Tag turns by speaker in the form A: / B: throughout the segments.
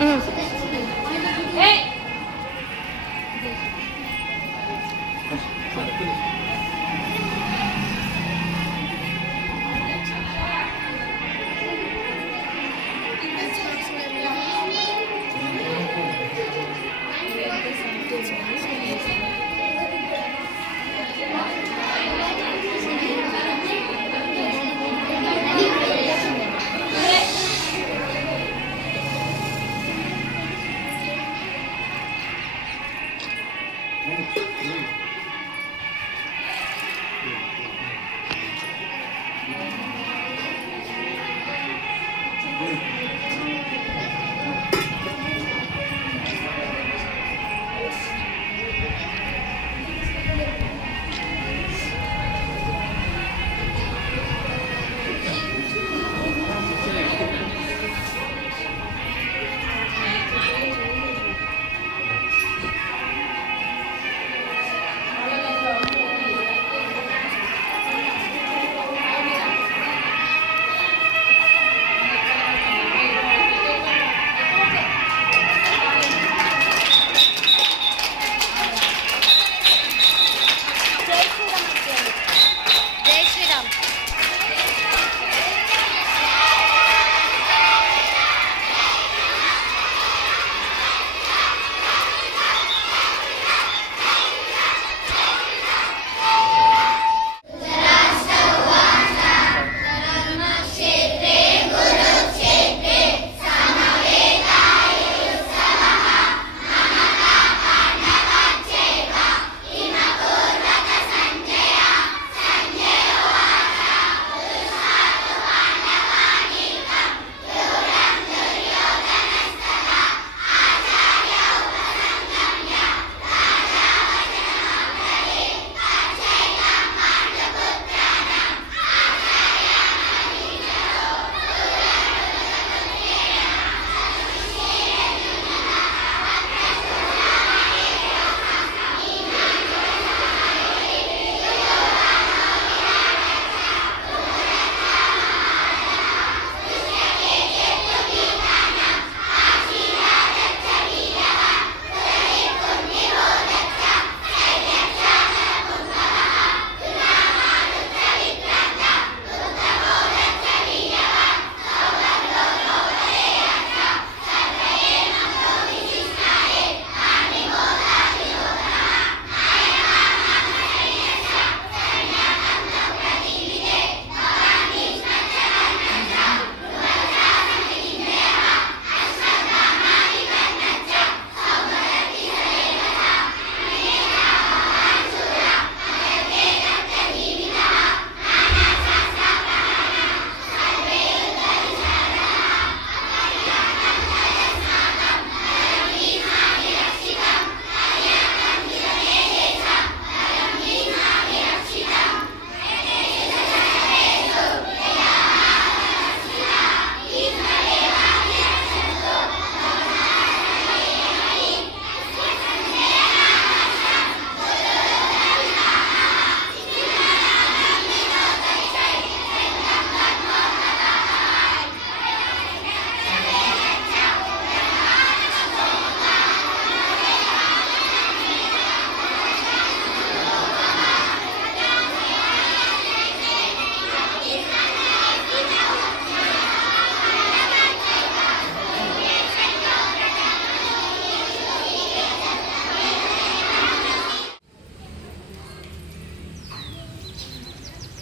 A: 嗯。Thank you.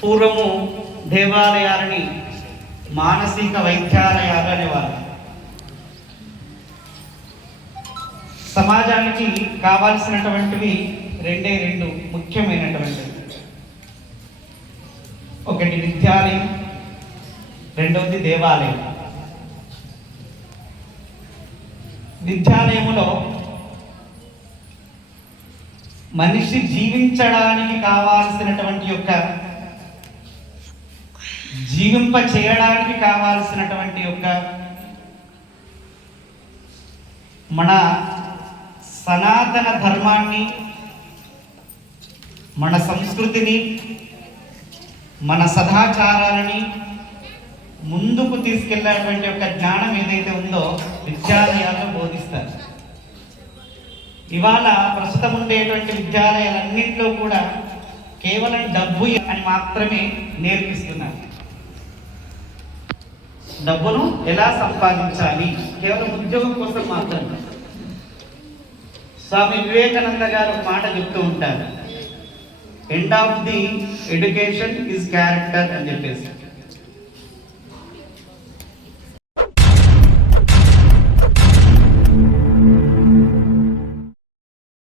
B: పూర్వము దేవాలయాలని మానసిక వైద్యాలయాలు అనేవారు సమాజానికి కావాల్సినటువంటివి రెండే రెండు ముఖ్యమైనటువంటివి. ఒకటి విద్యాలయం రెండవది దేవాలయం. విద్యాలయములో మనిషి జీవించడానికి కావాల్సినటువంటి యొక్క జీవింప చేయడానికి కావాల్సినటువంటి యొక్క మన సనాతన ధర్మాన్ని మన సంస్కృతిని మన సదాచారాలని ముందుకు తీసుకెళ్ళేటువంటి యొక్క జ్ఞానం ఏదైతే ఉందో విద్యాలయాల్లో బోధిస్తారు. ఇవాళ ప్రస్తుతం ఉండేటువంటి విద్యాలయాలన్నింటిలో కూడా కేవలం డబ్బు అని మాత్రమే నేర్పిస్తున్నారు. డబ్బును ఎలా సంపాదించాలి? కేవలం ఉద్యోగం కోసం మాత్రమే స్వామి వివేకానంద గారు ఒక మాట చెప్తూ ఉంటారు. End of the education is character అని చెప్పేసి.